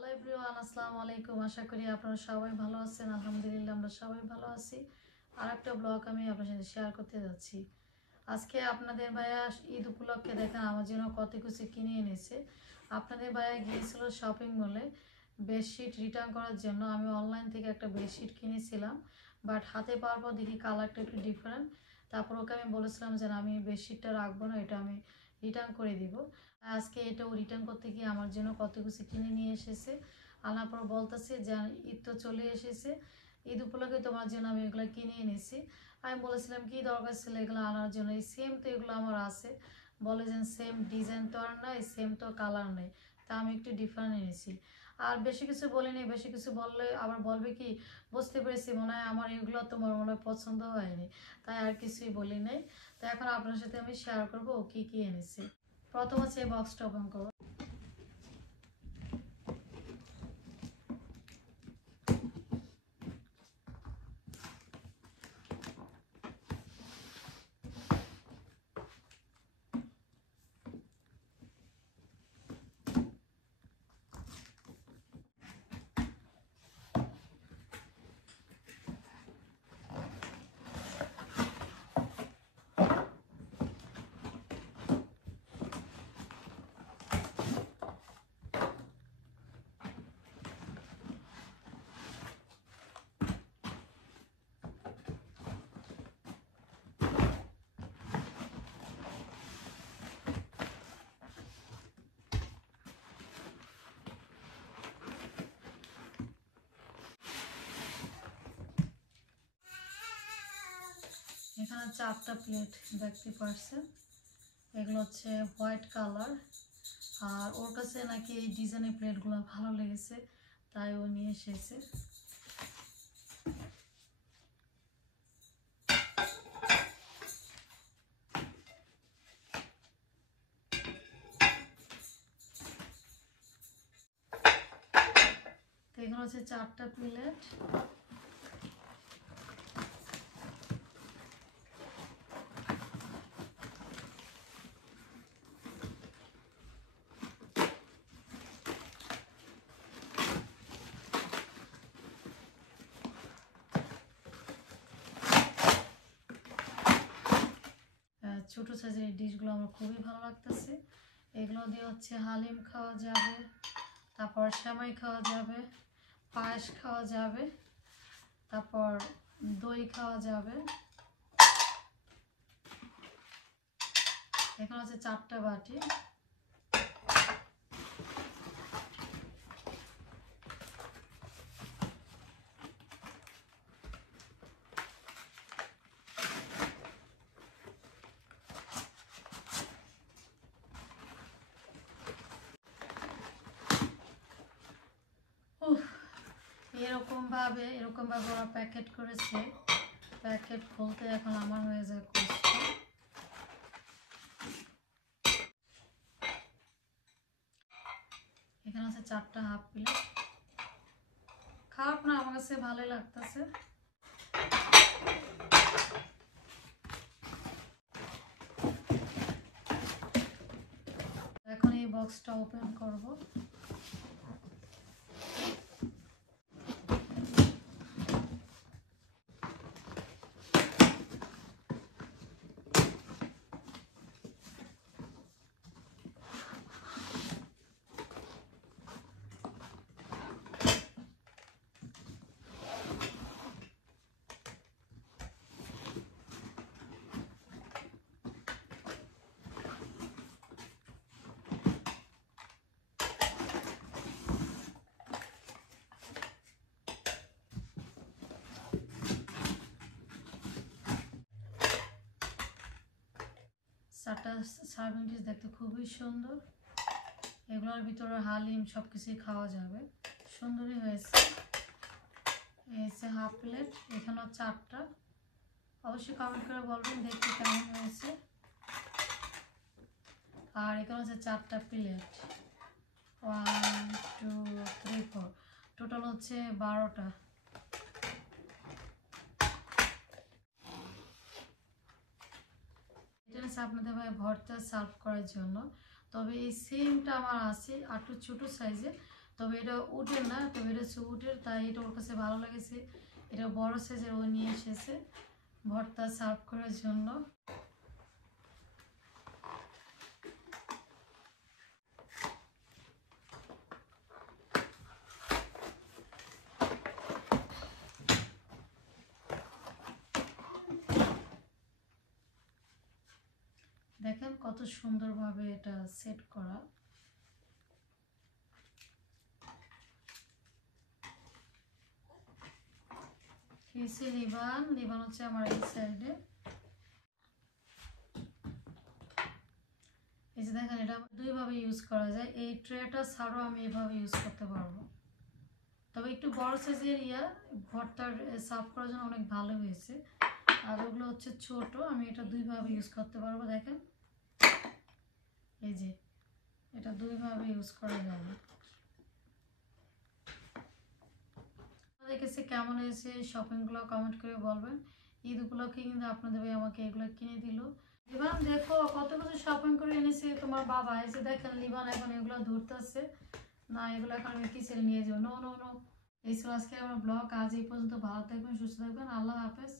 Hello everyone, আসসালামু আলাইকুম। আশা করি আপনারা সবাই ভালো আছেন। আলহামদুলিল্লাহ আমরা সবাই ভালো আছি। আর একটা ব্লগ আমি আপনার সাথে শেয়ার করতে যাচ্ছি। আজকে আপনাদের ভাইয়া ঈদ উপলক্ষে দেখেন আমার জন্য কত কিছু কিনে এনেছে। আপনাদের ভাইয়া গিয়েছিল শপিং মলে বেডশিট রিটার্ন করার জন্য। আমি অনলাইন থেকে একটা বেডশিট কিনেছিলাম, বাট হাতে পাওয়ার পর দেখি কালারটা একটু ডিফারেন্ট। তারপর ওকে আমি বলেছিলাম যে আমি বেডশিটটা রাখবো না, এটা আমি রিটার্ন করে দিব। আজকে এটাও রিটার্ন করতে গিয়ে আমার জন্য কত কিছু কিনে নিয়ে এসেছে। আনার পর বলতেছে যে ঈদ তো চলে এসেছে, ঈদ উপলক্ষে তোমার জন্য আমি এগুলো কিনে এনেছি। আমি বলেছিলাম কি দরকার ছিল এগুলো আনার জন্য, এই সেম তো এগুলো আমার আছে। বলে যে সেম ডিজাইন তো আর নাই, সেম তো কালার নেই, তা আমি একটু ডিফারেন্ট এনেছি। আর বেশি কিছু বলিনি, বেশি কিছু বললে আবার বলবে কি বুঝতে পেরেছি মনে হয় আমার এগুলো তোমার মনে হয় পছন্দ হয়নি, তাই আর কিছুই বলি নাই। তো এখন আপনার সাথে আমি শেয়ার করবো ও কী কী এনেছি। প্রথম হচ্ছে এই বক্সটা ওপেন করো। এখানে 4টা প্লেট দেখতে পাচ্ছেন, এগুলো হচ্ছে হোয়াইট কালার। আর ওর কাছে নাকি এই ডিজাইনের প্লেটগুলো ভালো লেগেছে, তাই ও নিয়ে এসেছে। তো এগুলো হচ্ছে 4টা প্লেট। ছোটো সাইজের এই ডিশগুলো আমার খুবই ভালো লাগতেছে। এগুলো দিয়ে হচ্ছে হালিম খাওয়া যাবে, তারপর সেমাই খাওয়া যাবে, পায়েস খাওয়া যাবে, তারপর দই খাওয়া যাবে। এখানে হচ্ছে 4টা বাটি। এরকমভাবে ওরা প্যাকেট করেছে। প্যাকেট খুলতে এখন আমার হয়ে যায় কষ্ট। এখানে আছে 4টা হাফ প্লেট। খারাপ না, আমার কাছে ভালোই লাগতেছে। এখন এই বক্সটা ওপেন করব। চারটা সার্ভিং ডিশ দেখতে খুবই সুন্দর। এগুলোর ভিতরে হালিম সব কিছুই খাওয়া যাবে, সুন্দরই হয়েছে। এই হচ্ছে হাফ প্লেট, এখানেও 4টা। অবশ্যই কমেন্ট করে বলবেন দেখতে কেমন হয়েছে। আর এখানে হচ্ছে 4টা প্লেট, 1 2 3 4, টোটাল হচ্ছে 12টা। এটা হচ্ছে আপনাদের ভাই ভর্তা সার্ভ করার জন্য। তবে এই সেমটা আমার আছে আর একটু ছোটো সাইজে, তবে এটা উডের না, তবে এটা হচ্ছে উডের, তাই এটা ওর কাছে ভালো লেগেছে। এটা বড় সাইজের ও নিয়ে এসেছে ভর্তা সার্ভ করার জন্য। দেখেন কত সুন্দরভাবে এটা সেট করা। লিবান লিবান হচ্ছে আমার এই সাইডে। এই যে দেখেন এটা দুইভাবে ইউজ করা যায়, এই ট্রেটা ছাড়াও আমি এভাবে ইউজ করতে পারবো। তবে একটু বড় সাইজের ভর্তার সার্ভ করার জন্য অনেক ভালো হয়েছে। আর ওগুলো হচ্ছে ছোট, আমি এটা দুইভাবে ইউজ করতে পারবো। দেখেন এই যে এটা দুইভাবে ইউজ করা যাবে। আপনাদের কাছে কেমন হয়েছে শপিংগুলো কমেন্ট করে বলবেন। ঈদ উপলক্ষে কিন্তু আপনাদের ভাই আমাকে এগুলো কিনে দিল। লিবান দেখো কত কিছু শপিং করে এনেছে তোমার বাবা। এই যে দেখেন লিবান এখন এগুলো ধরতেছে না, এগুলো এখন আমি কিচেনে নিয়ে যাবো। No no no. এই ছিল আজকে আমার ব্লগ। আজ এই পর্যন্ত। ভালো থাকবেন, সুস্থ থাকবেন। আল্লাহ হাফেজ।